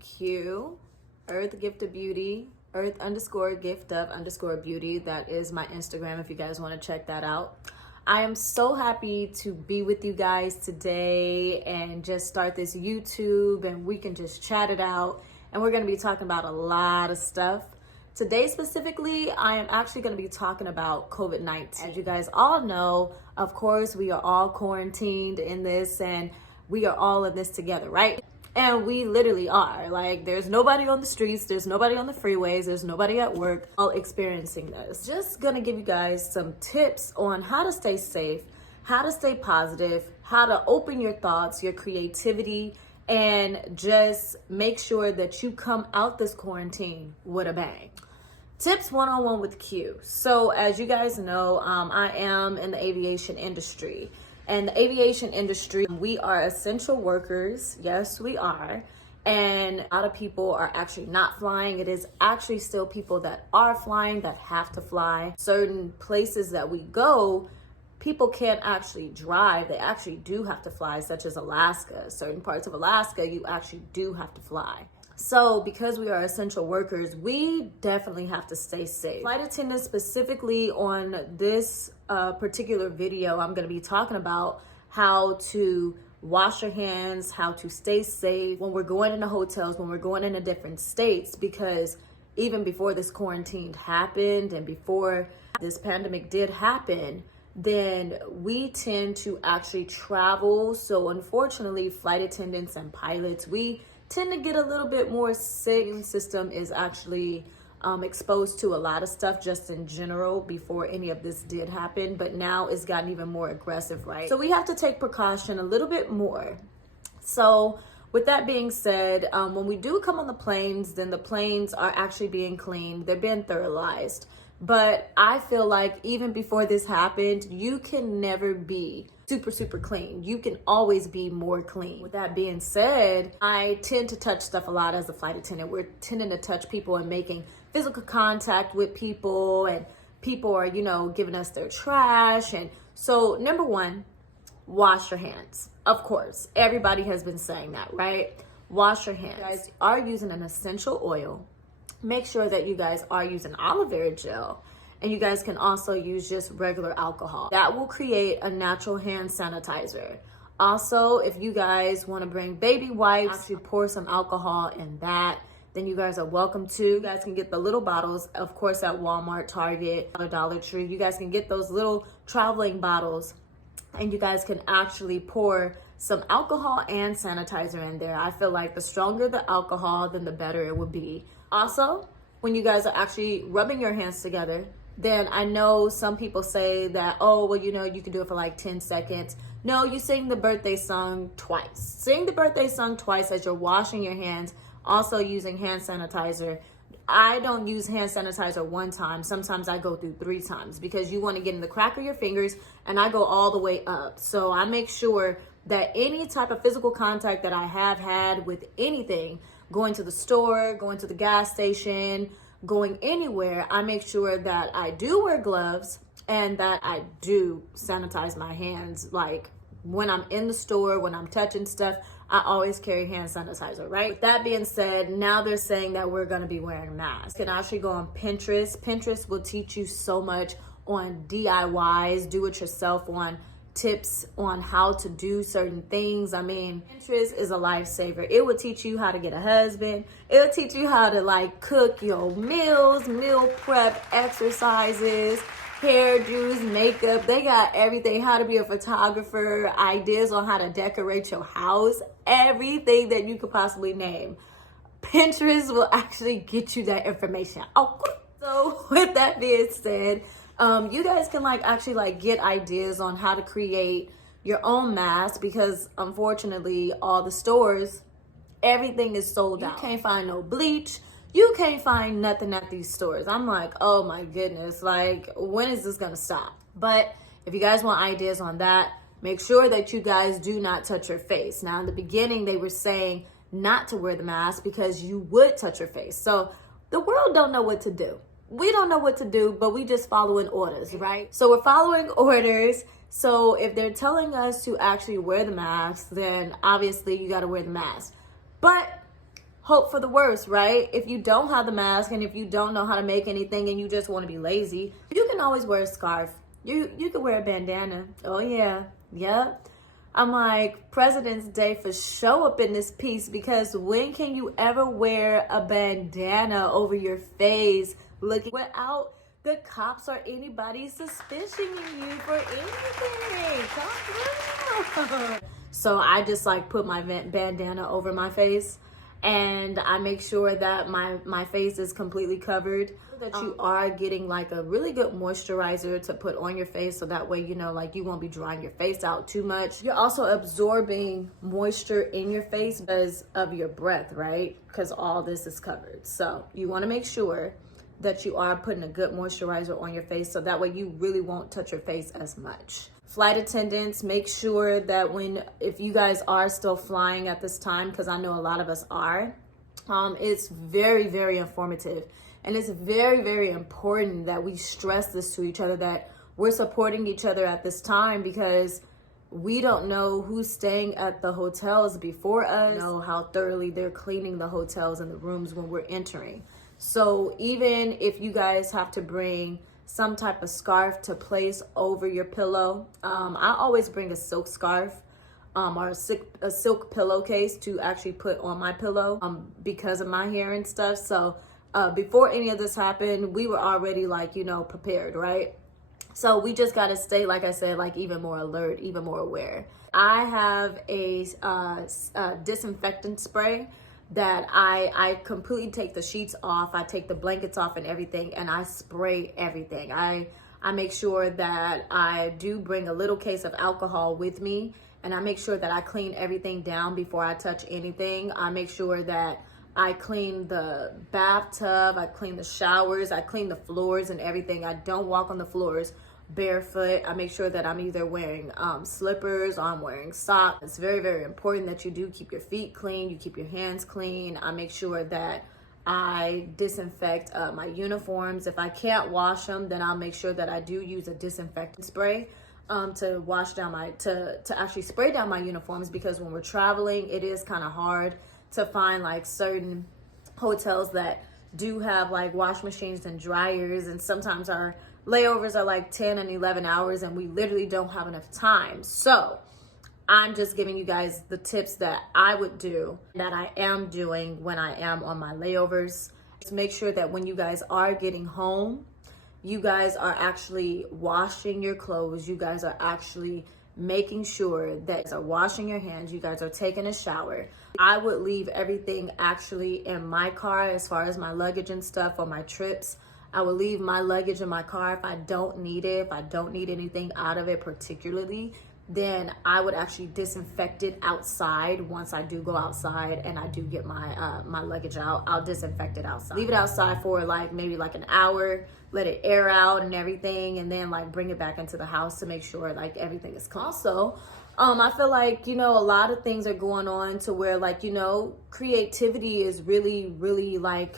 Q, Earth Gift of Beauty, Earth_gift_of_beauty. That is my Instagram if you guys want to check that out. I am so happy to be with you guys today and just start this YouTube, and we can just chat it out. And we're going to be talking about a lot of stuff. Today specifically, I am actually going to be talking about COVID-19. As you guys all know, of course, we are all quarantined in this, and we are all in this together, right? And we literally are. Like, there's nobody on the streets, there's nobody on the freeways, there's nobody at work, all experiencing this. Just gonna give you guys some tips on how to stay safe, how to stay positive, how to open your thoughts, your creativity, and just make sure that you come out this quarantine with a bang. Tips 101 with Q. So as you guys know, I am in the aviation industry. And the aviation industry, we are essential workers. Yes, we are. And a lot of people are actually not flying. It is actually still people that are flying that have to fly. Certain places that we go, people can't actually drive. They actually do have to fly, such as Alaska. Certain parts of Alaska, you actually do have to fly. So because we are essential workers, we definitely have to stay safe. Flight attendants, specifically on this particular video, I'm going to be talking about how to wash your hands, how to stay safe when we're going into hotels, when we're going into different states, because even before this quarantine happened and before this pandemic did happen, then we tend to actually travel. So unfortunately, flight attendants and pilots, we tend to get a little bit more sick. The system is actually exposed to a lot of stuff just in general before any of this did happen, but now it's gotten even more aggressive, right? So we have to take precaution a little bit more. So with that being said, when we do come on the planes, then the planes are actually being cleaned. They're being sterilized. But I feel like even before this happened, you can never be super clean. You can always be more clean. With that being said, I tend to touch stuff a lot as a flight attendant. We're tending to touch people and making physical contact with people, and people are, giving us their trash. And so number one, wash your hands. Of course, everybody has been saying that, right? Wash your hands. You guys are using an essential oil. Make sure that you guys are using aloe vera gel, and you guys can also use just regular alcohol. That will create a natural hand sanitizer. Also, if you guys want to bring baby wipes, actually pour some alcohol in that, then you guys are welcome to. You guys can get the little bottles, of course, at Walmart, Target, Dollar Tree. You guys can get those little traveling bottles, and you guys can actually pour some alcohol and sanitizer in there. I feel like the stronger the alcohol, then the better it would be. Also, when you guys are actually rubbing your hands together, then I know some people say that, oh, well, you can do it for like 10 seconds. No, you sing the birthday song twice. Sing the birthday song twice as you're washing your hands, also using hand sanitizer. I don't use hand sanitizer one time. Sometimes I go through 3 times because you want to get in the crack of your fingers, and I go all the way up. So I make sure that any type of physical contact that I have had with anything, going to the store, going to the gas station, going anywhere, I make sure that I do wear gloves and that I do sanitize my hands. Like when I'm in the store, when I'm touching stuff, I always carry hand sanitizer, right? With that being said, now they're saying that we're gonna be wearing masks. You can actually go on Pinterest. Pinterest will teach you so much on DIYs, do it yourself, on tips on how to do certain things. I mean, Pinterest is a lifesaver. It will teach you how to get a husband. It will teach you how to cook your meals, meal prep, exercises, hairdos, makeup. They got everything. How to be a photographer, ideas on how to decorate your house, everything that you could possibly name. Pinterest will actually get you that information. Oh, so with that being said, you guys can actually get ideas on how to create your own mask, because unfortunately all the stores, everything is sold out. You can't find no bleach. You can't find nothing at these stores. I'm like, oh my goodness, when is this gonna stop? But if you guys want ideas on that, make sure that you guys do not touch your face. Now in the beginning, they were saying not to wear the mask because you would touch your face. So the world don't know what to do. We don't know what to do, but we just following orders, right? So we're following orders. So if they're telling us to actually wear the mask, then obviously you got to wear the mask. But hope for the worst, right? If you don't have the mask and if you don't know how to make anything and you just want to be lazy, you can always wear a scarf. You can wear a bandana. Oh yeah, yep. I'm like, President's Day for show up in this piece, because when can you ever wear a bandana over your face looking without the cops or anybody suspicioning you for anything? Come through. So I just like put my bandana over my face, and I make sure that my face is completely covered, that you are getting like a really good moisturizer to put on your face, so that way, you know, like you won't be drying your face out too much. You're also absorbing moisture in your face because of your breath, right? Because all this is covered. So you want to make sure that you are putting a good moisturizer on your face, so that way you really won't touch your face as much. Flight attendants, make sure that if you guys are still flying at this time, because I know a lot of us are, it's very, very informative. And it's very, very important that we stress this to each other, that we're supporting each other at this time, because we don't know who's staying at the hotels before us, know how thoroughly they're cleaning the hotels and the rooms when we're entering. So even if you guys have to bring some type of scarf to place over your pillow, I always bring a silk scarf or a silk pillowcase to actually put on my pillow because of my hair and stuff. So before any of this happened, we were already like, you know, prepared, right? So we just got to stay, like I said, like even more alert, even more aware. I have a disinfectant spray that I completely take the sheets off, I take the blankets off and everything, and I spray everything. I make sure that I do bring a little case of alcohol with me, and I make sure that I clean everything down before I touch anything. I make sure that I clean the bathtub, I clean the showers, I clean the floors and everything. I don't walk on the floors barefoot. I make sure that I'm either wearing slippers or I'm wearing socks. It's very, very important that you do keep your feet clean, you keep your hands clean. I make sure that I disinfect my uniforms. If I can't wash them, then I'll make sure that I do use a disinfectant spray to wash down to actually spray down my uniforms, because when we're traveling, it is kind of hard to find like certain hotels that do have like wash machines and dryers, and sometimes our layovers are like 10 and 11 hours and we literally don't have enough time. So I'm just giving you guys the tips that I would do, that I am doing when I am on my layovers. Just make sure that when you guys are getting home, you guys are actually washing your clothes. You guys are actually making sure that you are washing your hands. You guys are taking a shower. I would leave everything actually in my car as far as my luggage and stuff on my trips. I would leave my luggage in my car if I don't need it, if I don't need anything out of it particularly. Then I would actually disinfect it outside. Once I do go outside and I do get my my luggage out, I'll disinfect it outside. Leave it outside for like maybe like an hour, let it air out and everything, and then like bring it back into the house to make sure like everything is clean. Also, I feel like, you know, a lot of things are going on to where like, you know, creativity is really, really like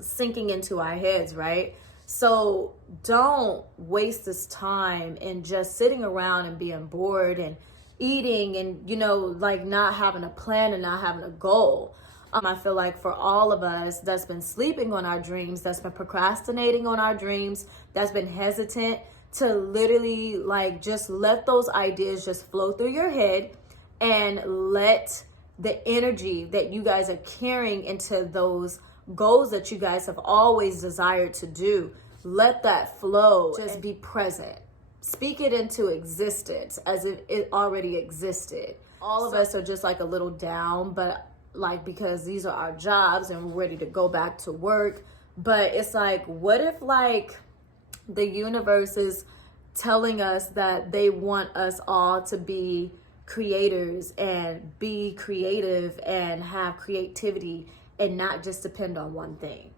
sinking into our heads, right? So don't waste this time in just sitting around and being bored and eating and, you know, like not having a plan and not having a goal. I feel like for all of us that's been sleeping on our dreams, that's been procrastinating on our dreams, that's been hesitant to literally like just let those ideas just flow through your head, and let the energy that you guys are carrying into those goals that you guys have always desired to do, let that flow. Just be present. Speak it into existence as if it already existed. All of us are just like a little down, but like because these are our jobs and we're ready to go back to work. But it's like, what if like the universe is telling us that they want us all to be creators and be creative and have creativity and not just depend on one thing?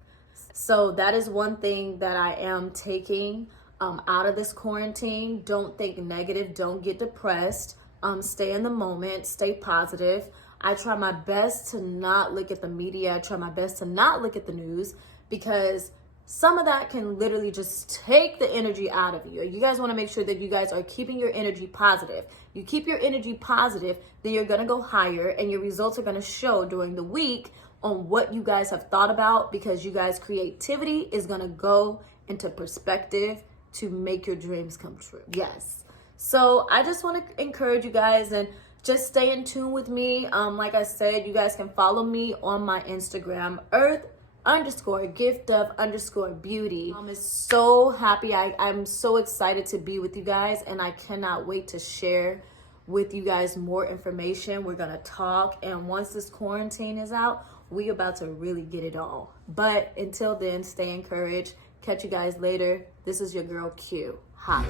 So that is one thing that I am taking out of this quarantine. Don't think negative. Don't get depressed. Stay in the moment. Stay positive. I try my best to not look at the media. I try my best to not look at the news, because some of that can literally just take the energy out of you. You guys want to make sure that you guys are keeping your energy positive. You keep your energy positive, then you're going to go higher and your results are going to show during the week on what you guys have thought about, because you guys' creativity is going to go into perspective to make your dreams come true. Yes. So I just want to encourage you guys and just stay in tune with me. Like I said, you guys can follow me on my Instagram, earth_gift_of_beauty. I'm so happy. I'm so excited to be with you guys, and I cannot wait to share with you guys more information. We're gonna talk, and once this quarantine is out, we about to really get it all. But until then, stay encouraged. Catch you guys later. This is your girl Q. Holla.